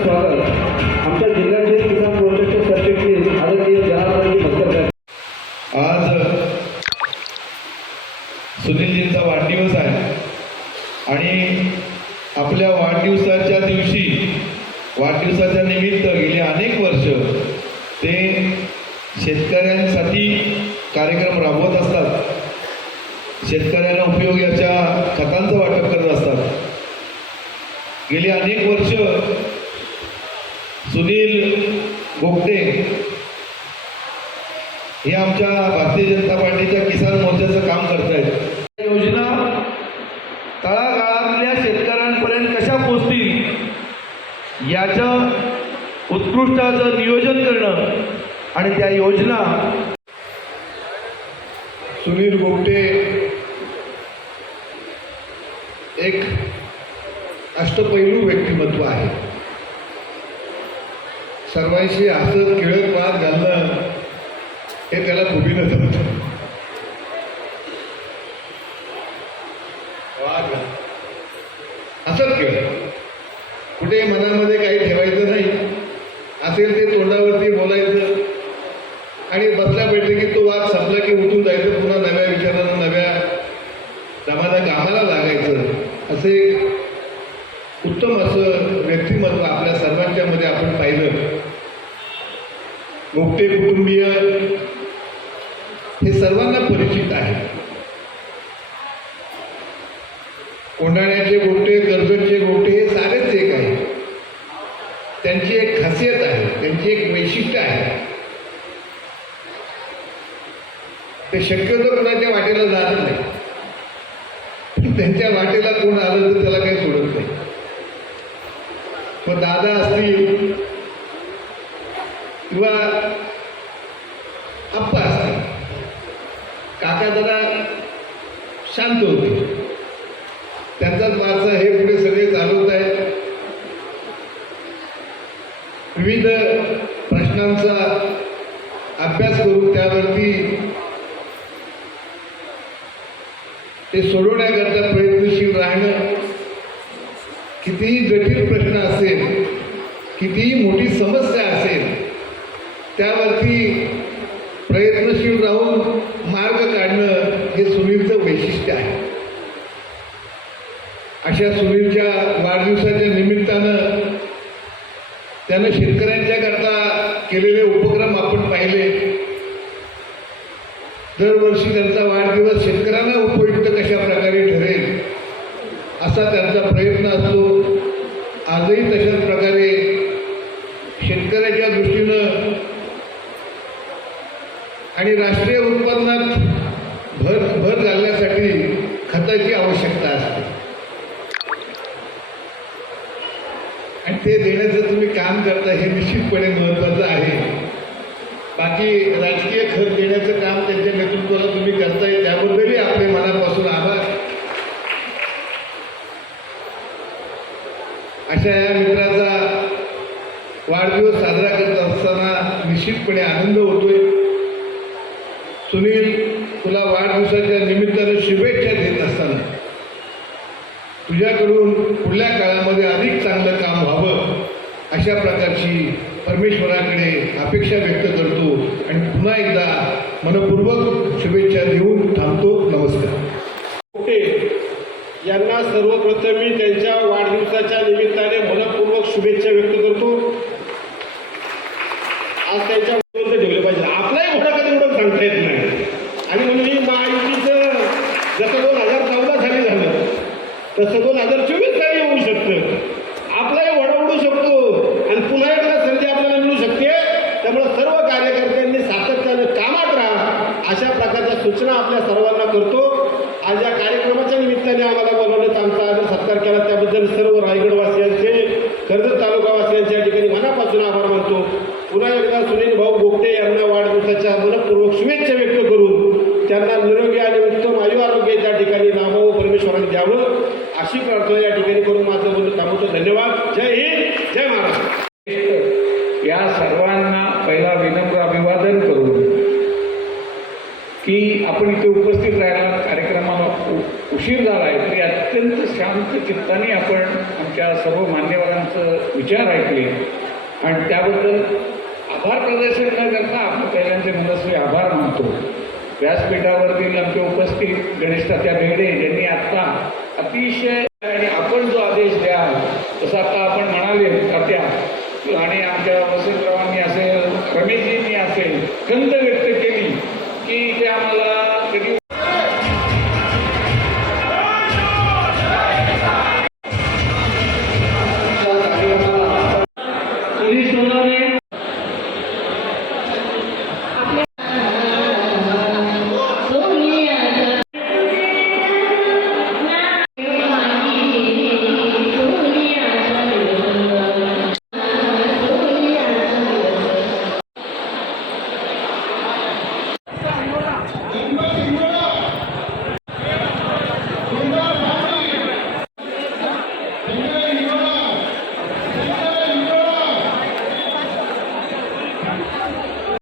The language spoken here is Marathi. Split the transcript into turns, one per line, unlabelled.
स्वागत. आमच्या जिल्ह्याचे किसान सरचिटणीस आदरणीय जनार्दनजी
आज सुनीलजींचा वाढदिवस आहे. आणि आपल्या वाढदिवसाच्या दिवशी वाढदिवसाच्या निमित्त गेली अनेक वर्ष ते शेतकऱ्यांसाठी कार्यक्रम राबवत असतात. शेतकऱ्यांना उपयोगाच्या खतांचं वाटप करत असतात. गेली अनेक वर्ष सुनील गोगटे हे आमच्या भारतीय जनता पार्टीच्या किसान मोर्चाचं काम करतायत. योजना तळागाळातल्या शेतकऱ्यांपर्यंत कशा पोचतील याचं उत्कृष्टाचं नियोजन करणं आणि त्या योजना सुनील गोपटे एक अष्टपैलू व्यक्तिमत्व आहे. सर्वांशी असं खेळत वाद घालणं हे त्याला खुबीनं नसत. वाद असंच हसत कुठे मनामध्ये काही ठेवायचं नाही. असेल ते तोंडावरती बोलायचं. आणि बसल्या बैठकीत तो वाद संपला की उठून जायचं पुन्हा नव्या विचारानं नव्या दमाला कामाला लागायचं. असे उत्तम असं व्यक्तिमत्व आपल्या सर्वांच्या मध्ये आपण पाहिलं. गोपटे कुटुंबीय हे सर्वांना परिचित आहे. कोंडाण्याचे गोटे कर्जतचे गोटे हे सारेच एक आहे त्यांची एक खासियत आहे त्यांची एक वैशिष्ट्य आहे. ते शक्यतो कोणाच्या वाटेला जात नाही. त्यांच्या वाटेला कोण आलं तर त्याला काही सोडत नाही. मग दादा असतील किंवा आप्पा असतील. काका जरा शांत होते. त्यांचाच वारसा हे पुढे सगळे चालवत आहेत. विविध प्रश्नांचा अभ्यास करून त्यावरती ते सोडवण्याकरता प्रयत्नशील राहणं कितीही जटिल प्रश्न असेल कितीही मोठी समस्या असेल त्यावरती प्रयत्नशील राहून मार्ग काढणं हे सुनीलचं वैशिष्ट्य आहे. अशा सुनीलच्या वाढदिवसाच्या निमित्तानं त्यानं शेतकऱ्यांच्या करता केलेले उपक्रम आपण पाहिले. दरवर्षी त्यांचा वाढदिवस शेतकऱ्यांना उपयुक्त कशा प्रकारे ठरेल असा त्यांचा प्रयत्न असतो. आजही तशाच प्रकारे शेतकऱ्याच्या दृष्टीनं आणि राष्ट्रीय उत्पन्नात भर भर घालण्यासाठी खताची आवश्यकता असते आणि ते देण्याचं तुम्ही काम करता हे निश्चितपणे महत्त्वाचं आहे. बाकी राजकीय खत देण्याचं काम त्यांच्या नेतृत्वाला तुम्ही करताय त्याबद्दलही आपले मनापासून आभार. अशा या मित्राचा वाढदिवस साजरा करत असताना निश्चितपणे आनंद होतोय. सुनील तुला वाढदिवसाच्या निमित्तानं शुभेच्छा देत असताना तुझ्याकडून पुढल्या काळामध्ये अधिक चांगलं अशा प्रकारची परमेश्वराकडे अपेक्षा व्यक्त करतो आणि पुन्हा एकदा मनपूर्वक शुभेच्छा देऊन थांबतो. नमस्कार.
ओके. यांना सर्वप्रथम मी त्यांच्या वाढदिवसाच्या निमित्ताने मनपूर्वक शुभेच्छा व्यक्त करतो. आज त्यांच्या ठेवले पाहिजे. आपलाही मोठा कधी एवढं सांगता येत नाही. आणि म्हणून ही महायुतीचं जसं दोन हजार चौदा साली झालं तसं दोन हजार चोवीस सूचना आपल्या सर्वांना करतो. आज या कार्यक्रमाच्या निमित्ताने आम्हाला बोलवण्याचा आमचा आदर सत्कार केला. त्याबद्दल सर्व रायगडवासियांचे कर्जत तालुकावासियांच्या या ठिकाणी मनापासून आभार मानतो. पुन्हा एकदा सुनील भाऊ बोगटे यांना वाढदिवसाच्या मनपूर्वक शुभेच्छा व्यक्त करून त्यांना निरोगी आणि उत्तम आयु आरोग्य त्या ठिकाणी नामावं परमेश्वराने द्यावं अशी प्रार्थना या ठिकाणी करून माझं बोलणं थांबवतो. धन्यवाद. जय हिंद.
की आपण इथे उपस्थित राहिला कार्यक्रमाला उशीर झाला आहे. तरी अत्यंत
शांत चित्ताने आपण आमच्या सर्व मान्यवरांचं विचार ऐकले. आणि त्याबद्दल आभार प्रदर्शन न करता आपण पहिल्यांचे मनस्वी आभार मानतो. व्यासपीठावरतील आमचे उपस्थित गणेश तात्या भेडे यांनी आत्ता अतिशय आणि आपण जो आदेश द्याल तसं आता आपण म्हणाले तात्या आणि आमच्या वसंतरावांनी असेल रमेशजींनी असेल कंद